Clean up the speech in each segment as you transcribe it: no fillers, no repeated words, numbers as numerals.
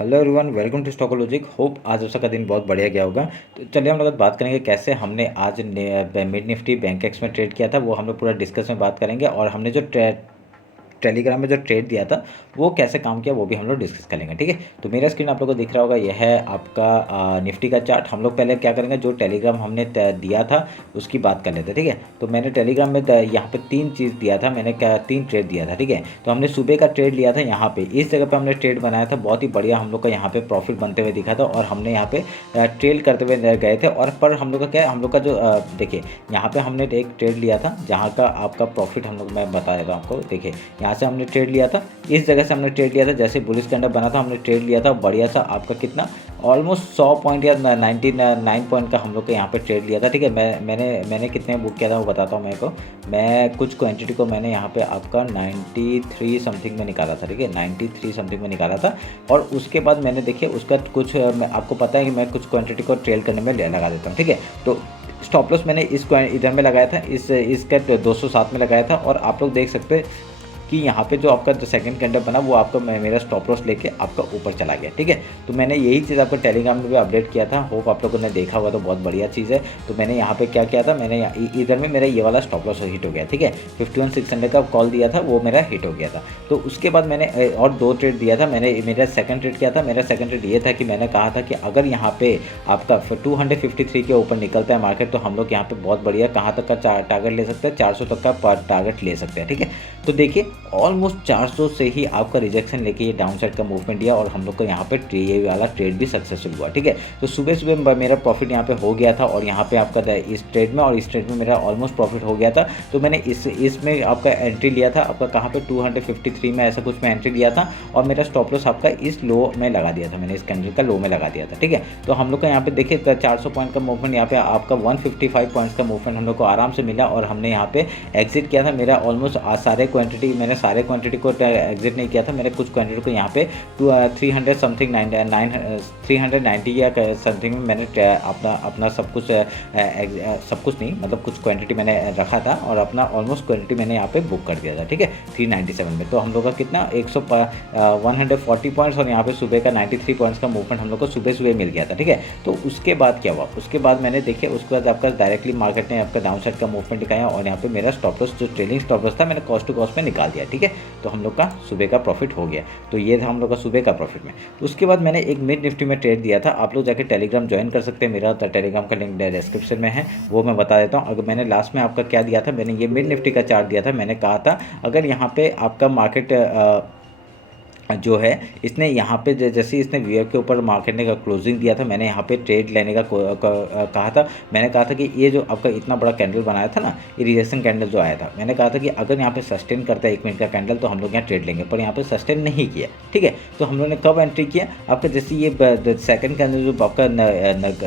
Hello everyone, welcome to Stockologic. Hope आज आपका दिन बहुत बढ़िया गया होगा। तो चलिए हम लोग बात करेंगे कैसे हमने आज मिड निफ्टी बैंक एक्स में ट्रेड किया था, वो हम लोग पूरा डिस्कस में बात करेंगे। और हमने जो टेलीग्राम में जो ट्रेड दिया था वो कैसे काम किया वो भी हम लोग डिस्कस करेंगे। ठीक है, तो मेरा स्क्रीन आप लोगों को दिख रहा होगा, यह है आपका निफ्टी का चार्ट। हम लोग पहले क्या करेंगे, जो टेलीग्राम हमने दिया था उसकी बात कर लेते हैं। ठीक है, तो मैंने टेलीग्राम में यहाँ पे 3 चीज़ दिया था, मैंने क्या 3 ट्रेड दिया था। ठीक है, तो हमने सुबह का ट्रेड लिया था, यहाँ पे इस जगह पे हमने ट्रेड बनाया था, बहुत ही बढ़िया हम लोग का यहाँ पे प्रॉफिट बनते हुए दिखा था। और हमने यहाँ पे ट्रेल करते हुए गए थे। और पर हम लोग का क्या है, हम लोग का जो देखिए यहाँ पे हमने एक ट्रेड लिया था जहाँ का आपका प्रॉफिट हम लोग, मैं बता देता हूँ आपको। देखिए यहाँ से हमने ट्रेड लिया था, इस जगह से हमने ट्रेड लिया था, जैसे बुलिश कैंडल बना था हमने ट्रेड लिया था बढ़िया सा, आपका कितना ऑलमोस्ट 100 पॉइंट या 99 पॉइंट का हम लोग को यहाँ पे ट्रेड लिया था। ठीक है, मैंने कितने बुक किया था वो बताता हूँ मेरे को। मैं कुछ क्वांटिटी को मैंने यहाँ पे आपका 93 समथिंग में निकाला था। ठीक है, 93 समथिंग में निकाला था। और उसके बाद मैंने देखिए उसका कुछ आपको पता है कि मैं कुछ क्वान्टिटी को ट्रेल करने में लगा देता हूँ। ठीक है, तो स्टॉप लॉस मैंने इधर में लगाया था, इसका 207 में लगाया था। और आप लोग देख सकते हैं कि यहाँ पे जो आपका जो सेकंड कैंडल बना वो आपका मेरा स्टॉप लॉस लेके आपका ऊपर चला गया। ठीक है, तो मैंने यही चीज़ आपको टेलीग्राम में भी अपडेट किया था, होप आप लोगों ने देखा होगा, तो बहुत बढ़िया चीज़ है। तो मैंने यहाँ पे क्या किया था, मैंने इधर में मेरा ये वाला स्टॉप लॉस हिट हो गया। ठीक है, 51,600 का कॉल दिया था, वो मेरा हिट हो गया था। तो उसके बाद मैंने और 2 ट्रेड दिया था। मैंने मेरा सेकंड ट्रेड किया था, मेरा सेकंड ट्रेड ये था कि मैंने कहा था कि अगर यहाँ पे आपका 253 के ऊपर निकलता है मार्केट, तो हम लोग यहाँ पे बहुत बढ़िया कहाँ तक का टारगेट ले सकते हैं, 400 तक का टारगेट ले सकते हैं। ठीक है, तो देखिए ऑलमोस्ट 400 से ही आपका रिजेक्शन लेके ये डाउन साइड का मूवमेंट दिया और हम लोग को यहाँ पे ये वाला ट्रेड भी सक्सेसफुल हुआ। ठीक है, तो सुबह सुबह मेरा प्रॉफिट यहाँ पे हो गया था। और यहाँ पे आपका इस ट्रेड में और इस ट्रेड में मेरा ऑलमोस्ट प्रॉफिट हो गया था। तो मैंने इसमें आपका एंट्री लिया था, आपका कहाँ पे 253 में ऐसा कुछ मैं एंट्री लिया था। और मेरा स्टॉप लॉस आपका इस लो में लगा दिया था, मैंने इस कैंडल का लो में लगा दिया था। ठीक है, तो हम लोग का यहाँ पे देखिए 400 पॉइंट का मूवमेंट, यहाँ पे आपका 155 पॉइंट्स का मूवमेंट हम लोग को आराम से मिला। और हमने यहाँ पे एग्जिट किया था। मेरा ऑलमोस्ट सारे क्वांटिटी को एग्जिट नहीं किया था, मैंने कुछ क्वांटिटी को यहाँ पे 300 समथिंग 390 या समथिंग में मैंने अपना सब कुछ नहीं, मतलब कुछ क्वांटिटी मैंने रखा था और अपना ऑलमोस्ट क्वांटिटी मैंने यहाँ पे बुक कर दिया था। ठीक है, 397 में। तो हम लोग का कितना 140 पॉइंट्स और यहाँ पे सुबह का 93 पॉइंट्स का मूवमेंट हम लोग को सुबह सुबह मिल गया था। ठीक है, तो उसके बाद क्या हुआ, उसके बाद मैंने देखे उसके बाद आपका डायरेक्टली मार्केट ने आपका डाउन साइड का मूवमेंट दिखाया और यहाँ पे मेरा स्टॉप लॉस जो ट्रेलिंग स्टॉप लॉस था मैंने कॉस्ट टू कॉस्ट में निकाल दिया। ठीक है, तो हम लोग का सुबह का प्रॉफिट हो गया। तो ये था हम लोग का सुबह का प्रॉफिट में। उसके बाद मैंने एक मिड निफ्टी में ट्रेड दिया था, आप लोग जाके टेलीग्राम ज्वाइन कर सकते हैं, मेरा टेलीग्राम का लिंक डिस्क्रिप्शन में है, वो मैं बता देता हूँ। अगर मैंने लास्ट में आपका क्या दिया था, मैंने ये मिड निफ्टी का चार्ट दिया था। मैंने कहा था अगर यहाँ पे आपका मार्केट जो है इसने यहाँ पे जैसे इसने वीएफ के ऊपर मार्केट ने का क्लोजिंग दिया था, मैंने यहाँ पे ट्रेड लेने का कहा था। मैंने कहा था कि ये जो आपका इतना बड़ा कैंडल बनाया था ना, ये रिजेक्शन कैंडल जो आया था, मैंने कहा था कि अगर यहाँ पे सस्टेन करता है 1 मिनट का कैंडल तो हम लोग यहाँ ट्रेड लेंगे, पर यहाँ पे सस्टेन नहीं किया। ठीक है, तो हम लोग ने कब एंट्री किया, आपका जैसे ये सेकंड कैंडल जो आपका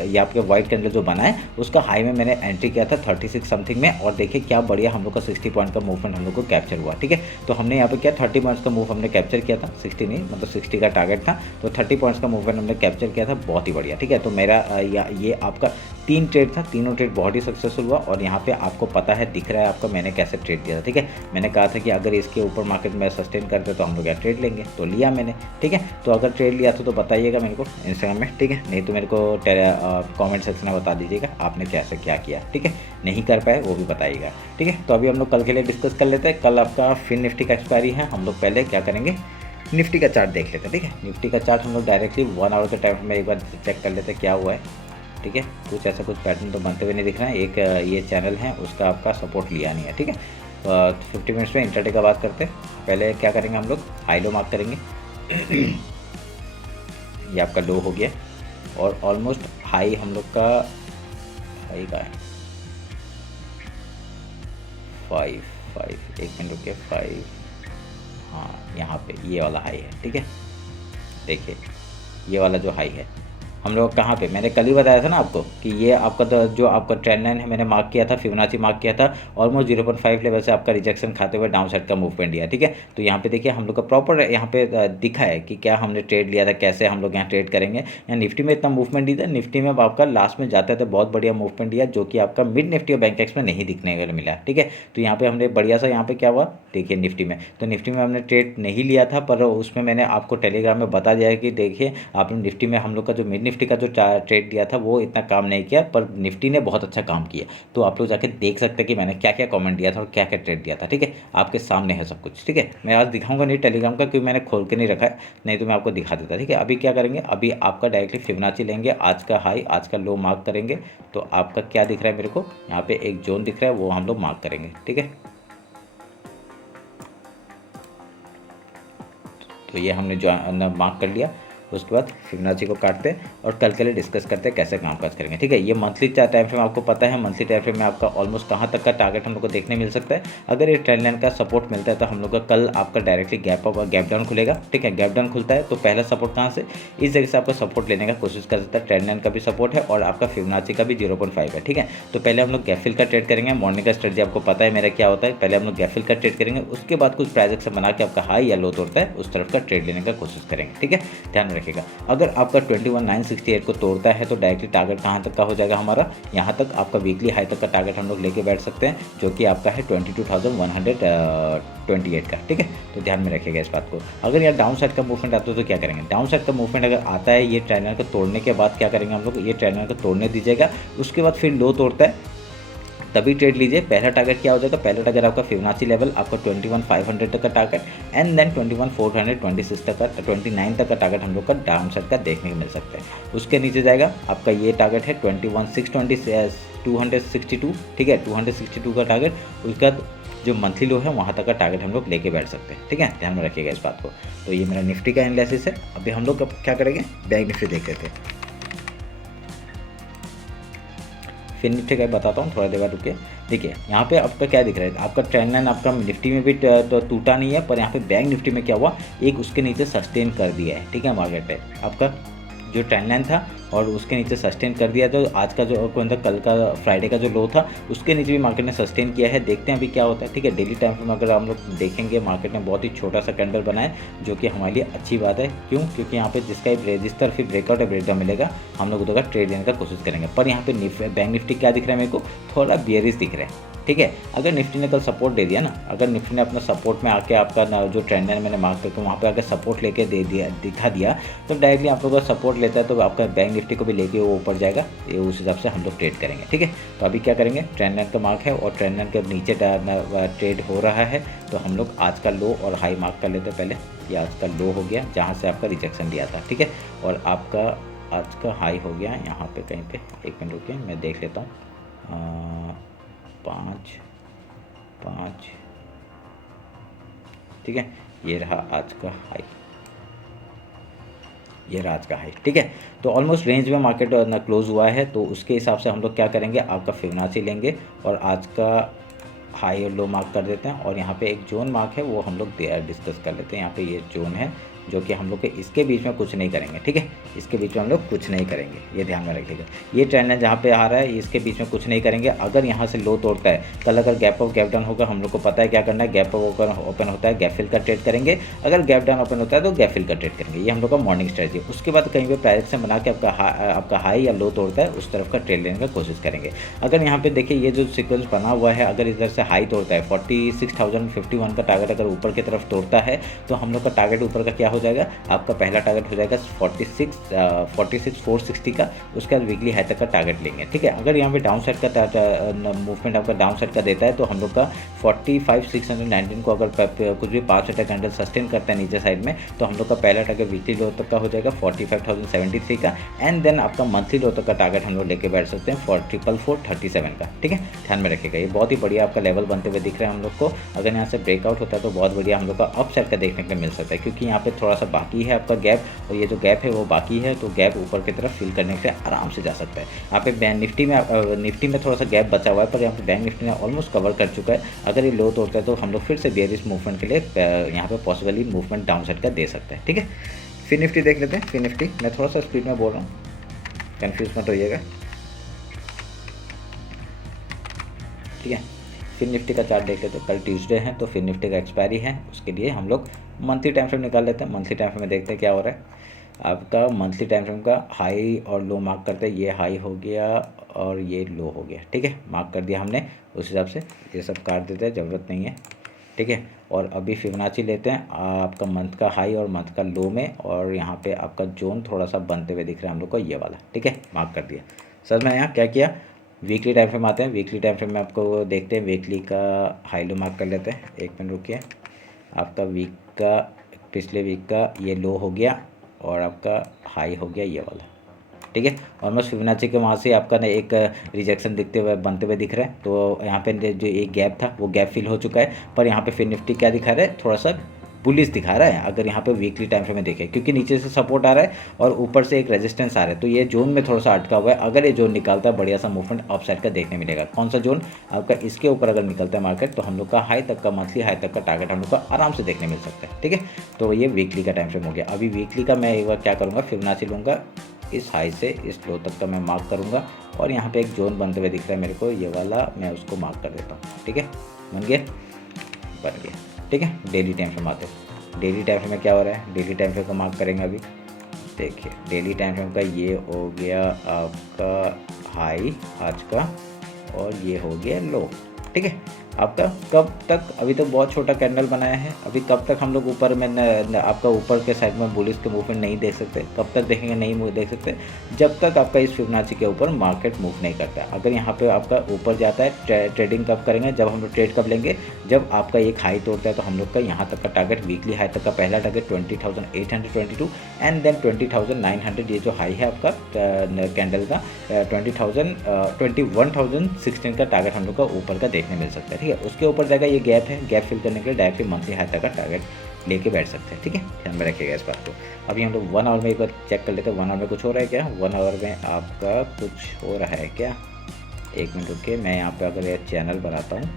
ये आपके व्हाइट कैंडल जो बना है उसका हाई में मैंने एंट्री किया था 36 समथिंग में। और देखिए क्या बढ़िया हम लोग का 60 पॉइंट का मूवमेंट हम लोग को कैप्चर हुआ। ठीक है, तो हमने यहाँ पे क्या 30 पॉइंट्स का मूव हमने कैप्चर किया था, 60 नहीं मतलब 60 का टारगेट था, तो 30 पॉइंट्स का मूवमेंट हमने कैप्चर किया था, बहुत ही बढ़िया। ठीक है, तो मेरा ये आपका 3 ट्रेड था, तीनों ट्रेड बहुत ही सक्सेसफुल हुआ। और यहाँ पे आपको पता है, दिख रहा है आपको मैंने कैसे ट्रेड दिया था। ठीक है, मैंने कहा था कि अगर इसके ऊपर मार्केट में सस्टेन करते तो हम लोग यहाँ ट्रेड लेंगे, तो लिया मैंने। ठीक है, तो अगर ट्रेड लिया था तो बताइएगा मेरे को इंस्टाग्राम में। ठीक है, नहीं तो मेरे को कॉमेंट सेक्शन में बता दीजिएगा आपने कैसे क्या किया। ठीक है, नहीं कर पाए वो भी बताइएगा। ठीक है, तो अभी हम लोग कल के लिए डिस्कस कर लेते हैं। कल आपका फिन निफ्टी का एक्सपायरी है, हम लोग पहले क्या करेंगे, निफ्टी का चार्ट देख लेते हैं। ठीक है, निफ्टी का चार्ट हम लोग डायरेक्टली 1 आवर के टाइम में एक बार चेक कर लेते हैं क्या हुआ है। ठीक है, कुछ ऐसा कुछ पैटर्न तो बनते हुए नहीं दिख रहा है। एक ये चैनल है उसका आपका सपोर्ट लिया नहीं है। ठीक है, 50 मिनट्स में इंटरडे का बात करते हैं। पहले क्या करेंगे, हम लोग हाई लो मार्क करेंगे। ये आपका लो हो गया और ऑलमोस्ट हाई हम लोग का हाई का है 5 1 मिनट रुकिए 5, हाँ यहाँ पे ये वाला हाई है। ठीक है, देखिए ये वाला जो हाई है हम लोग कहाँ पे, मैंने कल ही बताया था ना आपको कि ये आपका जो आपका ट्रेंड लाइन है मैंने मार्क किया था, फिबोनाची मार्क किया था, ऑलमोस्ट 0.5 लेवल से आपका रिजेक्शन खाते हुए डाउन साइड का मूवमेंट दिया। ठीक है, तो यहाँ पे देखिए हम लोग का प्रॉपर यहाँ पे दिखा है कि क्या हमने ट्रेड लिया था, कैसे हम लोग यहाँ ट्रेड करेंगे। यहाँ निफ्टी में इतना मूवमेंट नहीं था, निफ्टी में आपका लास्ट में जाते थे बहुत बढ़िया मूवमेंट दिया, जो कि आपका मिड निफ्टी और बैंक एक्स में नहीं दिखने को मिला। ठीक है, तो यहाँ पे हमने बढ़िया सा यहाँ पे क्या हुआ देखिए निफ्टी में, तो निफ्टी में हमने ट्रेड नहीं लिया था, पर उसमें मैंने आपको टेलीग्राम में बता दिया है कि देखिए आपने निफ्टी में हम लोग का जो मिड निफ्टी का जो ट्रेड दिया था वो इतना काम नहीं किया, पर निफ्टी ने बहुत अच्छा काम किया। तो आप लोग जाके देख सकते हैं कि मैंने क्या क्या कमेंट दिया था और क्या क्या ट्रेड दिया था। ठीक है, आपके सामने है सब कुछ। ठीक है, मैं आज दिखाऊंगा नहीं टेलीग्राम का, क्योंकि मैंने खोल के नहीं रखा है, नहीं तो मैं आपको दिखा देता। ठीक है, अभी क्या करेंगे, अभी आपका डायरेक्टली फिबोनाची लेंगे, आज का हाई आज का लो मार्क करेंगे। तो आपका क्या दिख रहा है मेरे को, यहाँ पे एक जोन दिख रहा है, वो हम लोग मार्क करेंगे। ठीक है, तो ये हमने जो मार्क कर लिया, उसके बाद फिबोनाची को काटते हैं और कल के लिए डिस्कस करते हैं कैसे काम काज करेंगे। ठीक है, ये मंथली टाइम फ्रेम आपको पता है, मंथली टाइम फ्रेम में आपका ऑलमोस्ट कहाँ तक का टारगेट हम लोग को देखने मिल सकता है। अगर ये ट्रेंड लाइन का सपोर्ट मिलता है तो हम लोग का कल आपका डायरेक्टली गैप डाउन खुलेगा। ठीक है, गैप डाउन खुलता है तो पहला सपोर्ट कहाँ से, इस जगह से आपका सपोर्ट लेने का कोशिश कर सकता है। ट्रेंड लाइन का भी सपोर्ट है और आपका फिबोनाची का भी 0.5 है। ठीक है, तो पहले हम लोग गैप फिल का ट्रेड करेंगे। मॉर्निंग का स्ट्रेटजी आपको पता है मेरा क्या होता है, पहले हम लोग गैप फिल का ट्रेड करेंगे, उसके बाद कुछ प्राइस एक्शन बना के आपका हाई या लो तोड़ता है उस तरफ का ट्रेड लेने का कोशिश करेंगे। ठीक है, ध्यान में रखिएगा। अगर आपका 21,968 को तोड़ता है तो डायरेक्टली टारगेट कहाँ तक का हो जाएगा हमारा, यहाँ तक आपका वीकली हाई तक का टारगेट हम लोग लेके बैठ सकते हैं, जो कि आपका है 22,128 का। ठीक है, तो ध्यान में रखिएगा इस बात को। अगर यार डाउन साइड का मूवमेंट आता है तो क्या करेंगे, डाउन साइड का मूवमेंट अगर आता है ये ट्रेंड लाइन को तोड़ने के बाद क्या करेंगे हम लोग, ये ट्रेंड लाइन को तोड़ने दीजिएगा, उसके बाद फिर लो तोड़ता है तभी ट्रेड लीजिए। पहला टारगेट क्या हो जाएगा, पहला टारगेट आपका फिबोनाची लेवल आपका 21,500 तक का टारगेट, एंड देन 21,426 तक का 29 तक का टारगेट हम लोग का डाउन साइड का देखने को मिल सकता है। उसके नीचे जाएगा आपका ये टारगेट है 21,662। ठीक है, 262 का टारगेट, उसका जो मंथली लो है वहाँ तक का टारगेट हम लोग लेके बैठ सकते हैं। ठीक है, ध्यान में रखिएगा इस बात को। तो ये मेरा निफ्टी का एनालिसिस है। अभी हम लोग क्या करेंगे, बैंक निफ्टी देख लेते हैं। फिर निफ्टी का बताता हूँ, थोड़ा देर बाद रुकिए। देखिए यहाँ पे आपका क्या दिख रहा है, आपका ट्रेंड लाइन आपका निफ्टी में भी तो टूटा नहीं है, पर यहाँ पे बैंक निफ्टी में क्या हुआ, एक उसके नीचे सस्टेन कर दिया है। ठीक है, मार्केट है आपका जो ट्रेंड लाइन था और उसके नीचे सस्टेन कर दिया, तो आज का जो कौन था, कल का फ्राइडे का जो लो था उसके नीचे भी मार्केट ने सस्टेन किया है। देखते हैं अभी क्या होता है। ठीक है, डेली टाइम फ्रेम अगर हम लोग देखेंगे, मार्केट ने बहुत ही छोटा सा कैंडल बनाया, जो कि हमारे लिए अच्छी बात है। क्यों, क्योंकि यहाँ पे जिस तरफ भी ब्रेकआउट या ब्रेकडाउन मिलेगा हम लोग उधर का ट्रेड लेने का कोशिश करेंगे। पर यहाँ पे बैंक निफ्टी क्या दिख रहा है मेरे को, थोड़ा बियरिश दिख रहा है। ठीक है, अगर निफ्टी ने कल सपोर्ट दे दिया ना, अगर निफ्टी ने अपना सपोर्ट में आके आपका जो ट्रेंड लाइन मैंने मार्क करके वहाँ पे अगर सपोर्ट लेके दे दिया, दिखा दिया, तो डायरेक्टली आप लोग का सपोर्ट लेता है तो आपका बैंक निफ्टी को भी लेके वो ऊपर जाएगा। ये उस हिसाब से हम लोग ट्रेड करेंगे। ठीक है, तो अभी क्या करेंगे, ट्रेंड लाइन का मार्क है और ट्रेंड लाइन के नीचे ट्रेड हो रहा है, तो हम लोग आज का लो और हाई मार्क कर लेते हैं पहले। ये आज का लो हो गया जहाँ से आपका रिजेक्शन दिया था। ठीक है, और आपका आज का हाई हो गया यहाँ पे कहीं पे, एक मिनट रुकिए मैं देख लेता हूँ, 5। ठीक है, ये रहा आज का हाई, ये रहा आज का हाई। ठीक है, तो ऑलमोस्ट रेंज में मार्केट ना क्लोज हुआ है, तो उसके हिसाब से हम लोग क्या करेंगे, आपका फिबोनाची लेंगे और आज का हाई और लो मार्क कर देते हैं। और यहाँ पे एक जोन मार्क है वो हम लोग डिस्कस कर लेते हैं। यहाँ पे ये जोन है जो कि हम लोग के इसके बीच में कुछ नहीं करेंगे। ठीक है, इसके बीच में हम लोग कुछ नहीं करेंगे, ये ध्यान में रखिएगा। ये ट्रेंड लाइन जहाँ पे आ रहा है इसके बीच में कुछ नहीं करेंगे। अगर यहाँ से लो तोड़ता है, कल अगर गैप अप गैप डाउन होगा, हम लोग को पता है क्या करना है, गैप अप ओपन होता है गैप फिल का ट्रेड करेंगे, अगर गैप डाउन ओपन होता है तो गैप फिल का ट्रेड करेंगे। ये हम लोग का मॉर्निंग स्ट्रेटजी। उसके बाद कहीं पर प्राइस एक्शन बना के आपका हाई या लो तोड़ता है उस तरफ का ट्रेड लेने का कोशिश करेंगे। अगर यहाँ पे देखिए ये जो सीक्वेंस बना हुआ है, अगर इधर से हाई तोड़ता है 46,051 का टारगेट अगर ऊपर की तरफ तोड़ता है, तो हम लोग का टारगेट ऊपर का क्या हो जाएगा, आपका पहला टारगेट हो जाएगा 46,460 का। उसके बाद वीकली हाई तक का टारगेट लेंगे। ठीक है, अगर यहाँ पे डाउन साइड का मूवमेंट आपका डाउन साइड का देता है तो हम लोग का 45,619 को अगर कुछ भी 5 सेट कैंडल सस्टेन करता है नीचे साइड में, तो हम लोग का पहला टारगेट वीकली लो तक का हो जाएगा 45,073 का, एंड देन आपका मंथली लो तक का टारगेट हम लोग लेके बैठ सकते हैं 44,437 का। ठीक है, ध्यान में रखिएगा। ये बहुत ही बढ़िया आपका लेवल बनते हुए दिख रहा है हम लोग को। अगर यहाँ से ब्रेकआउट होता है तो बहुत बढ़िया हम लोग का अप साइड का देखने को मिल सकता है, क्योंकि यहाँ पे थोड़ा सा बाकी है आपका गैप, और ये जो गैप है वो बाकी है, तो गैप ऊपर की तरफ फिल करने से आराम से जा सकता है। यहाँ पे बैंक निफ्टी में थोड़ा सा गैप बचा हुआ है, पर यहाँ पे बैंक निफ्टी ने ऑलमोस्ट कवर कर चुका है। अगर ये लो तोड़ता है तो हम लोग फिर से बेयरिश मूवमेंट के लिए यहाँ पे पॉसिबली मूवमेंट डाउन साइड का दे सकते हैं। ठीक है, फिर निफ्टी देख लेते हैं। फिर निफ्टी मैं थोड़ा सा स्पीड में बोल रहा हूँ। कंफ्यूज मत होइएगा, ठीक है। फिर निफ्टी का चार्ट देख लेते हैं। कल ट्यूसडे है तो फिर निफ्टी का एक्सपायरी है, उसके लिए हम लोग मंथली टाइम फ्रेम निकाल लेते हैं। मंथली टाइम फ्रेम में देखते हैं क्या हो रहा है। आपका मंथली टाइम फ्रेम का हाई और लो मार्क करते हैं। ये हाई हो गया और ये लो हो गया, ठीक है, मार्क कर दिया हमने। उस हिसाब से ये सब काट देते हैं, ज़रूरत नहीं है, ठीक है। और अभी फिबोनाची लेते हैं आपका मंथ का हाई और मंथ का लो में, और यहाँ पे आपका जोन थोड़ा सा बनते हुए दिख रहा है हम लोग को, ये वाला, ठीक है, मार्क कर दिया। सर मैं यहाँ क्या किया, वीकली टाइम फ्रेम आते हैं। वीकली टाइम फ्रेम में आपको देखते हैं, वीकली का हाई लो मार्क कर लेते हैं। एक मिनट रुकिए। आपका वीक का, पिछले वीक का ये लो हो गया और आपका हाई हो गया ये वाला, ठीक है। ऑलमोस्ट फिबोनाची के वहाँ से आपका ना एक रिजेक्शन दिखते हुए बनते हुए दिख रहा है। तो यहाँ पे जो एक गैप था वो गैप फिल हो चुका है, पर यहाँ पे फिर निफ्टी क्या दिखा रहा है, थोड़ा सा बुलिश दिखा रहा है। अगर यहाँ पे वीकली टाइम फ्रेम में देखें, क्योंकि नीचे से सपोर्ट आ रहा है और ऊपर से एक रेजिस्टेंस आ रहा है, तो ये जोन में थोड़ा सा अटका हुआ है। अगर ये जोन निकलता है, बढ़िया सा मूवमेंट अपसाइड का देखने मिलेगा। कौन सा जोन आपका, इसके ऊपर अगर निकलता है मार्केट, तो हम लोग का हाई तक का, मंथली हाई तक का टारगेट हम लोग का आराम से देखने मिल सकता है, ठीक है। तो ये वीकली का टाइम फ्रेम हो गया। अभी वीकली का मैं एक बार क्या करूँगा, फिबोनाची लूँगा, इस हाई से इस लो तक का मैं मार्क करूँगा, और यहाँ पे एक जोन बनते हुए दिख रहा है मेरे को, ये वाला, मैं उसको मार्क कर देता हूँ, ठीक है। बन गया, बन गया, ठीक है। डेली टाइम फ्रेम आते हैं। डेली टाइम फ्रेम में क्या हो रहा है, डेली टाइम फ्रेम को मार्क करेंगे। अभी देखिए डेली टाइम फ्रेम का ये हो गया आपका हाई आज का, और ये हो गया लो, ठीक है। आपका कब तक, अभी तक बहुत छोटा कैंडल बनाया है, अभी कब तक हम लोग ऊपर में आपका ऊपर के साइड में बुलिश के मूवमेंट नहीं देख सकते। कब तक देखेंगे, नहीं देख सकते जब तक आपका इस फिबोनाची के ऊपर मार्केट मूव नहीं करता। अगर यहाँ पे आपका ऊपर जाता है, ट्रेडिंग कब करेंगे, जब हम लोग ट्रेड कब लेंगे, जब आपका एक हाई तोड़ता है। तो हम लोग का यहाँ तक का टारगेट, वीकली हाई तक का पहला टारगेट 20,822 एंड देन 20,900, ये जो हाई है आपका कैंडल का 21,016 का टारगेट हम लोग का ऊपर का देखने मिल सकता है, ठीक है। उसके ऊपर जाएगा, ये गैप है, गैप फिल करने के लिए डायरेक्टली मंथली हाई तक का टारगेट लेके बैठ सकते हैं, ठीक है। ध्यान में रखिएगा इस बात को। अभी हम लोग 1 आवर में एक बार चेक कर लेते हैं, 1 आवर में कुछ हो रहा है क्या, 1 आवर में आपका कुछ हो रहा है क्या। एक मिनट रुकिए, मैं यहाँ पे अगर ये चैनल बनाता हूँ,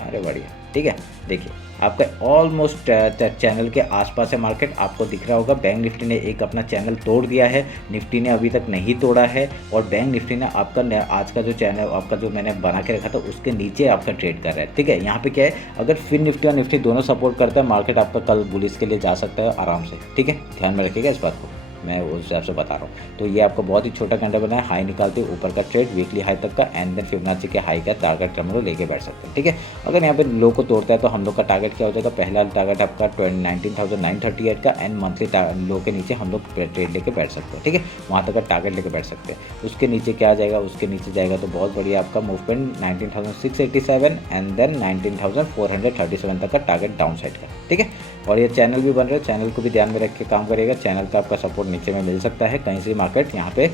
अरे बढ़िया, ठीक है। देखिए आपका ऑलमोस्ट चैनल के आसपास है मार्केट, आपको दिख रहा होगा। बैंक निफ्टी ने एक अपना चैनल तोड़ दिया है, निफ्टी ने अभी तक नहीं तोड़ा है, और बैंक निफ्टी ने आपका आज का जो चैनल आपका जो मैंने बना के रखा था उसके नीचे आपका ट्रेड कर रहा है, ठीक है। यहाँ पे क्या है, अगर फिर निफ्टी और निफ्टी दोनों सपोर्ट करता है, मार्केट आपका कल बुलिश के लिए जा सकता है आराम से, ठीक है। ध्यान में रखिएगा इस बात को, मैं उस हिसाब से बता रहा हूँ। तो ये आपको बहुत ही छोटा कैंडल बना है, हाई निकालते ऊपर का ट्रेड वीकली हाई तक का, एंड देन फिबोनाची के हाई का टारगेट हम लोग लेके बैठ सकते हैं, ठीक है। अगर यहाँ पे लो को तोड़ता है तो हम लोग का टारगेट क्या हो जाएगा, पहला टारगेट आपका 19,938 का, एंड मंथली लो के नीचे हम लोग ट्रेड लेके बैठ सकते हैं, ठीक है। वहाँ तक का टारगेट लेके बैठ सकते हैं। उसके नीचे क्या आ जाएगा, उसके नीचे जाएगा तो बहुत बढ़िया आपका मूवमेंट 19,687 एंड देन 19,437 तक का टारगेट डाउन साइड का, ठीक है। और ये चैनल भी बन रहा है, चैनल को भी ध्यान में रख के काम करिएगा। चैनल का आपका सपोर्ट नीचे में मिल सकता है, कहीं से मार्केट यहाँ पे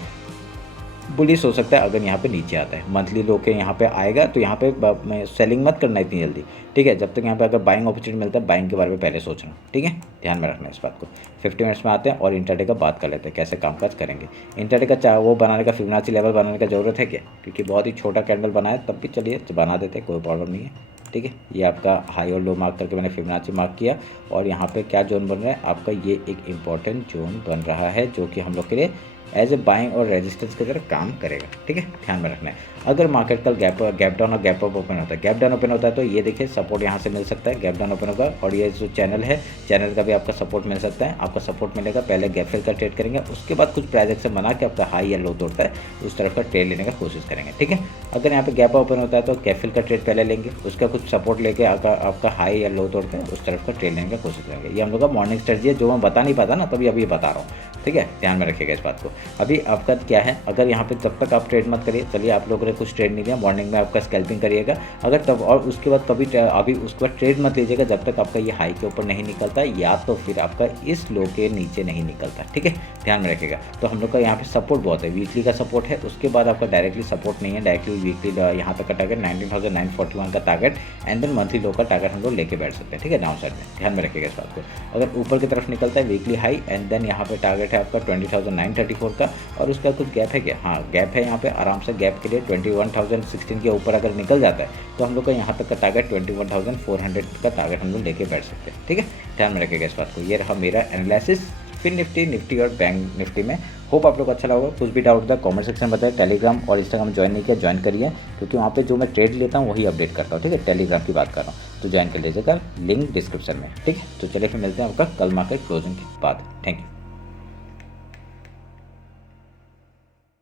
बुलिश हो सकता है अगर यहाँ पे नीचे आता है। मंथली लो के यहाँ पे आएगा तो यहाँ पे सेलिंग मत करना इतनी जल्दी, ठीक है। जब तक यहाँ पे अगर बाइंग अपॉर्चुनिटी मिलता है, बाइंग के बारे में पहले सोचना, ठीक है। ध्यान में रखना इस बात को। 50 मिनट्स में आते हैं और इंटरडे का बात कर लेते हैं, कैसे कामकाज करेंगे। इंटरडे का वो बनाने का, फिबोनाची लेवल बनाने का ज़रूरत है क्या, क्योंकि बहुत ही छोटा कैंडल बनाया, तब भी चलिए बना देते हैं, कोई प्रॉब्लम नहीं है, ठीक है। ये आपका हाई और लो मार्क करके मैंने फिबोनाची मार्क किया, और यहाँ पे क्या जोन बन रहा है आपका, ये एक इम्पॉर्टेंट जोन बन रहा है, जो कि हम लोग के लिए एज ए बाइंग और रेजिस्टेंस की तरह काम करेगा, ठीक है। ध्यान में रखना है। अगर मार्केट कल गैप डाउन और गैप अप ओपन होता है, गैप डाउन ओपन होता है तो ये देखिए सपोर्ट यहाँ से मिल सकता है, गैप डाउन ओपन होगा, और ये जो चैनल है, चैनल का भी आपका सपोर्ट मिल सकता है। आपका सपोर्ट मिलेगा, पहले गैप फिल का ट्रेड करेंगे, उसके बाद कुछ प्राइस एक्शन बना के आपका हाई या लो तोड़ता है उस तरफ का ट्रेड लेने का कोशिश करेंगे, ठीक है। अगर यहाँ पे गैप ओपन होता है तो गैप फिल का ट्रेड पहले लेंगे, उसका कुछ सपोर्ट लेके आपका हाई या लो तोड़ता है उस तरफ का ट्रेड लेने का कोशिश करेंगे। ये हम लोग का मॉर्निंग स्ट्रेटजी है, जो मैं बता नहीं पाता ना, तभी अभी बता रहा हूँ, ठीक है। ध्यान में रखिएगा इस बात को। अभी आपका क्या है, अगर यहाँ पे तब तक आप ट्रेड मत करिए, चलिए आप लोगों ने कुछ ट्रेड नहीं लिया, मॉर्निंग में आपका स्कैल्पिंग करिएगा अगर तब, और उसके बाद कभी अभी उसके बाद ट्रेड मत लीजिएगा जब तक आपका ये हाई के ऊपर नहीं निकलता, या तो फिर आपका इस लो के नीचे नहीं निकलता, ठीक है। ध्यान में रखिएगा। तो हम लोग का यहाँ पे सपोर्ट बहुत है, वीकली का सपोर्ट है, उसके बाद आपका डायरेक्टली सपोर्ट नहीं है, डायरेक्टली वीकली यहाँ तक का टारगेट 19,941 का टारगेट, एंड देन मंथली लो का टारगेट हम लोग लेके बैठ सकते हैं, ठीक है, डाउन साइड में। ध्यान में रखिएगा इस बात को। अगर ऊपर की तरफ निकलता है वीकली हाई, एंड देन यहाँ पे टारगेट है आपका 20,934 का, और उसका कुछ गैप है क्या, हाँ गैप है यहाँ पे, आराम से गैप के लिए 21,016 के ऊपर अगर निकल जाता है तो हम लोग का यहाँ तक का टारगेट 21,400 का टारगेट हम लोग लेके बैठ सकते हैं, ठीक है। ध्यान में रखिएगा इस बात को। ये रहा मेरा एनालिसिस फिन निफ्टी, निफ्टी और बैंक निफ्टी में। होप आप लोग को अच्छा लगा। कुछ भी डाउट था कमेंट सेक्शन में बताइए। टेलीग्राम और इंस्टाग्राम ज्वाइन नहीं किया, ज्वाइन करिए, क्योंकि वहाँ पे जो मैं ट्रेड लेता हूँ वही अपडेट करता हूँ, ठीक है। टेलीग्राम की बात कर रहा हूँ, तो ज्वाइन कर लीजिएगा, लिंक डिस्क्रिप्शन में, ठीक है। तो चलिए फिर मिलते हैं आपका कल मार्केट क्लोजिंग के बाद। Thank you.